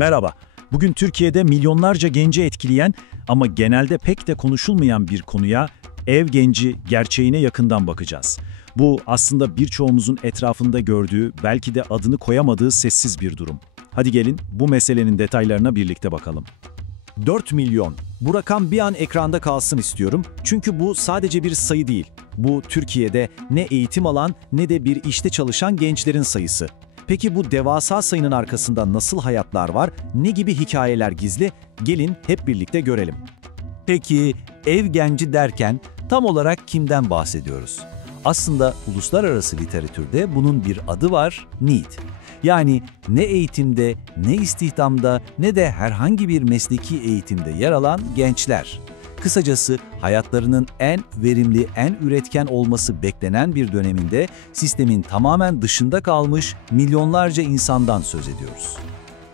Merhaba. Bugün Türkiye'de milyonlarca genci etkileyen ama genelde pek de konuşulmayan bir konuya, ev genci gerçeğine yakından bakacağız. Bu aslında birçoğumuzun etrafında gördüğü, belki de adını koyamadığı sessiz bir durum. Hadi gelin bu meselenin detaylarına birlikte bakalım. 4 milyon. Bu rakam bir an ekranda kalsın istiyorum. Çünkü bu sadece bir sayı değil. Bu Türkiye'de ne eğitim alan ne de bir işte çalışan gençlerin sayısı. Peki bu devasa sayının arkasında nasıl hayatlar var, ne gibi hikayeler gizli? Gelin hep birlikte görelim. Peki ev genci derken tam olarak kimden bahsediyoruz? Aslında uluslararası literatürde bunun bir adı var, NEET. Yani ne eğitimde, ne istihdamda, ne de herhangi bir mesleki eğitimde yer alan gençler. Kısacası hayatlarının en verimli, en üretken olması beklenen bir döneminde sistemin tamamen dışında kalmış milyonlarca insandan söz ediyoruz.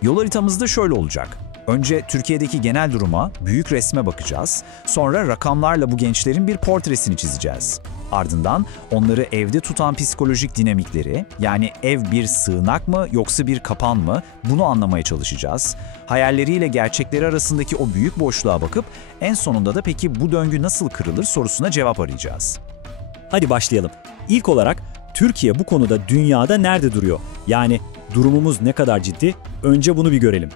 Yol haritamız da şöyle olacak. Önce Türkiye'deki genel duruma, büyük resme bakacağız. Sonra rakamlarla bu gençlerin bir portresini çizeceğiz. Ardından onları evde tutan psikolojik dinamikleri, yani ev bir sığınak mı yoksa bir kapan mı, bunu anlamaya çalışacağız. Hayalleriyle gerçekleri arasındaki o büyük boşluğa bakıp en sonunda da peki bu döngü nasıl kırılır sorusuna cevap arayacağız. Hadi başlayalım. İlk olarak Türkiye bu konuda dünyada nerede duruyor? Yani durumumuz ne kadar ciddi? Önce bunu bir görelim.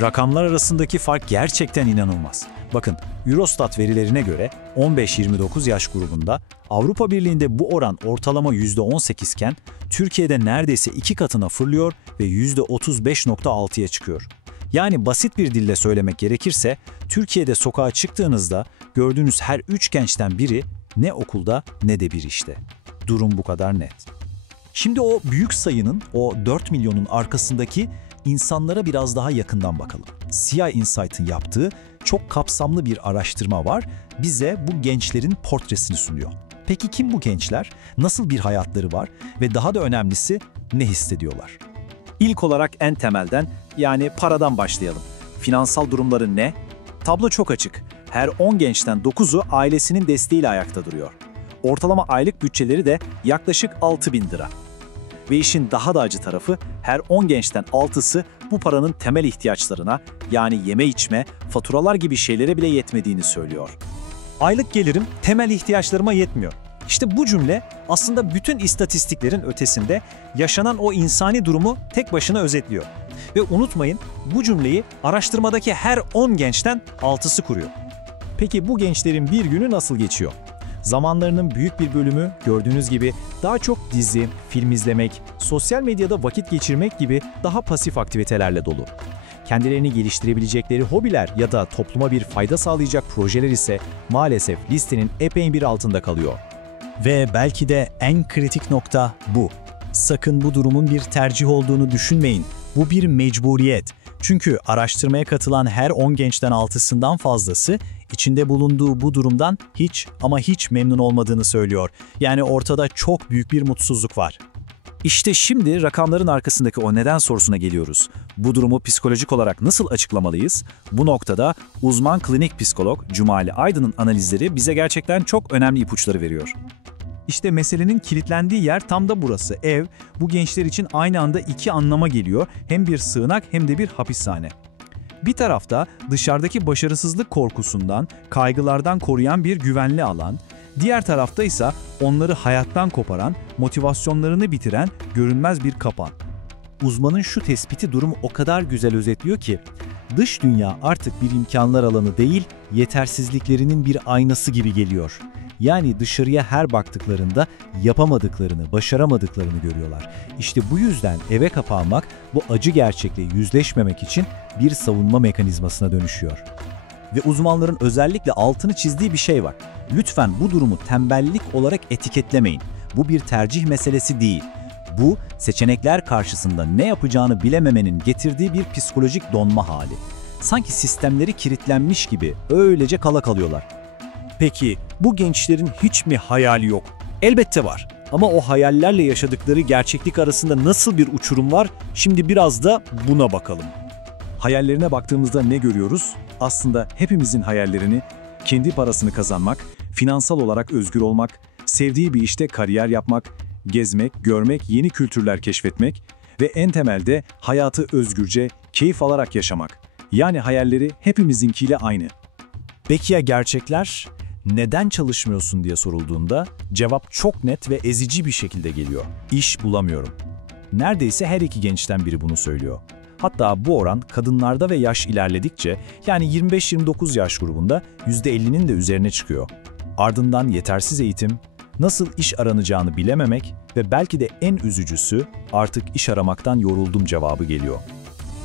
Rakamlar arasındaki fark gerçekten inanılmaz. Bakın, Eurostat verilerine göre 15-29 yaş grubunda Avrupa Birliği'nde bu oran ortalama %18 iken Türkiye'de neredeyse 2 katına fırlıyor ve %35.6'ya çıkıyor. Yani basit bir dille söylemek gerekirse, Türkiye'de sokağa çıktığınızda gördüğünüz her 3 gençten biri ne okulda ne de bir işte. Durum bu kadar net. Şimdi o büyük sayının, o 4 milyonun arkasındaki insanlara biraz daha yakından bakalım. CI Insight'ın yaptığı çok kapsamlı bir araştırma var. Bize bu gençlerin portresini sunuyor. Peki kim bu gençler? Nasıl bir hayatları var? Ve daha da önemlisi ne hissediyorlar? İlk olarak en temelden, yani paradan başlayalım. Finansal durumları ne? Tablo çok açık. Her 10 gençten 9'u ailesinin desteğiyle ayakta duruyor. Ortalama aylık bütçeleri de yaklaşık 6.000 lira. Ve işin daha da acı tarafı, her 10 gençten 6'sı bu paranın temel ihtiyaçlarına, yani yeme içme, faturalar gibi şeylere bile yetmediğini söylüyor. Aylık gelirim temel ihtiyaçlarıma yetmiyor. İşte bu cümle aslında bütün istatistiklerin ötesinde yaşanan o insani durumu tek başına özetliyor. Ve unutmayın, bu cümleyi araştırmadaki her 10 gençten 6'sı kuruyor. Peki bu gençlerin bir günü nasıl geçiyor? Zamanlarının büyük bir bölümü gördüğünüz gibi daha çok dizi, film izlemek, sosyal medyada vakit geçirmek gibi daha pasif aktivitelerle dolu. Kendilerini geliştirebilecekleri hobiler ya da topluma bir fayda sağlayacak projeler ise maalesef listenin epey bir altında kalıyor. Ve belki de en kritik nokta bu. Sakın bu durumun bir tercih olduğunu düşünmeyin. Bu bir mecburiyet. Çünkü araştırmaya katılan her 10 gençten 6'sından fazlası içinde bulunduğu bu durumdan hiç ama hiç memnun olmadığını söylüyor. Yani ortada çok büyük bir mutsuzluk var. İşte şimdi rakamların arkasındaki o neden sorusuna geliyoruz. Bu durumu psikolojik olarak nasıl açıklamalıyız? Bu noktada uzman klinik psikolog Cumali Aydın'ın analizleri bize gerçekten çok önemli ipuçları veriyor. İşte meselenin kilitlendiği yer tam da burası. Ev, bu gençler için aynı anda iki anlama geliyor. Hem bir sığınak hem de bir hapishane. Bir tarafta dışarıdaki başarısızlık korkusundan, kaygılardan koruyan bir güvenli alan, diğer tarafta ise onları hayattan koparan, motivasyonlarını bitiren görünmez bir kapan. Uzmanın şu tespiti durumu o kadar güzel özetliyor ki, dış dünya artık bir imkanlar alanı değil, yetersizliklerinin bir aynası gibi geliyor. Yani dışarıya her baktıklarında yapamadıklarını, başaramadıklarını görüyorlar. İşte bu yüzden eve kapanmak, bu acı gerçekle yüzleşmemek için bir savunma mekanizmasına dönüşüyor. Ve uzmanların özellikle altını çizdiği bir şey var. Lütfen bu durumu tembellik olarak etiketlemeyin. Bu bir tercih meselesi değil. Bu, seçenekler karşısında ne yapacağını bilememenin getirdiği bir psikolojik donma hali. Sanki sistemleri kilitlenmiş gibi öylece kala kalıyorlar. Peki bu gençlerin hiç mi hayali yok? Elbette var. Ama o hayallerle yaşadıkları gerçeklik arasında nasıl bir uçurum var? Şimdi biraz da buna bakalım. Hayallerine baktığımızda ne görüyoruz? Aslında hepimizin hayallerini, kendi parasını kazanmak, finansal olarak özgür olmak, sevdiği bir işte kariyer yapmak, gezmek, görmek, yeni kültürler keşfetmek ve en temelde hayatı özgürce, keyif alarak yaşamak. Yani hayalleri hepimizinkiyle aynı. Peki ya gerçekler? Neden çalışmıyorsun diye sorulduğunda cevap çok net ve ezici bir şekilde geliyor. İş bulamıyorum. Neredeyse her iki gençten biri bunu söylüyor. Hatta bu oran kadınlarda ve yaş ilerledikçe, yani 25-29 yaş grubunda %50'nin de üzerine çıkıyor. Ardından yetersiz eğitim, nasıl iş aranacağını bilememek ve belki de en üzücüsü artık iş aramaktan yoruldum cevabı geliyor.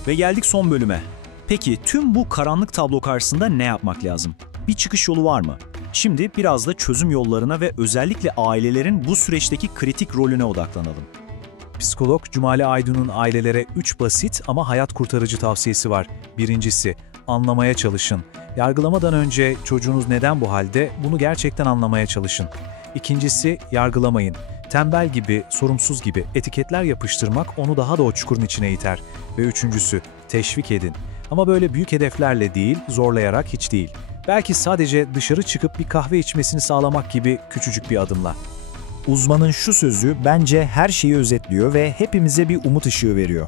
Ve geldik son bölüme. Peki tüm bu karanlık tablo karşısında ne yapmak lazım? Bir çıkış yolu var mı? Şimdi biraz da çözüm yollarına ve özellikle ailelerin bu süreçteki kritik rolüne odaklanalım. Psikolog Cumali Aydın'ın ailelere 3 basit ama hayat kurtarıcı tavsiyesi var. Birincisi, anlamaya çalışın. Yargılamadan önce çocuğunuz neden bu halde, bunu gerçekten anlamaya çalışın. İkincisi, yargılamayın. Tembel gibi, sorumsuz gibi etiketler yapıştırmak onu daha da o çukurun içine iter. Ve üçüncüsü, teşvik edin. Ama böyle büyük hedeflerle değil, zorlayarak hiç değil. Belki sadece dışarı çıkıp bir kahve içmesini sağlamak gibi küçücük bir adımla. Uzmanın şu sözü bence her şeyi özetliyor ve hepimize bir umut ışığı veriyor.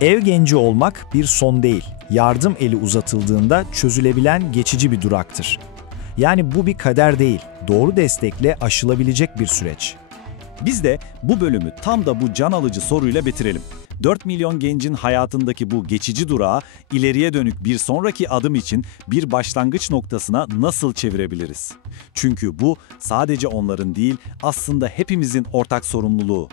Ev genci olmak bir son değil, yardım eli uzatıldığında çözülebilen geçici bir duraktır. Yani bu bir kader değil, doğru destekle aşılabilecek bir süreç. Biz de bu bölümü tam da bu can alıcı soruyla bitirelim. 4 milyon gencin hayatındaki bu geçici durağı ileriye dönük bir sonraki adım için bir başlangıç noktasına nasıl çevirebiliriz? Çünkü bu sadece onların değil, aslında hepimizin ortak sorumluluğu.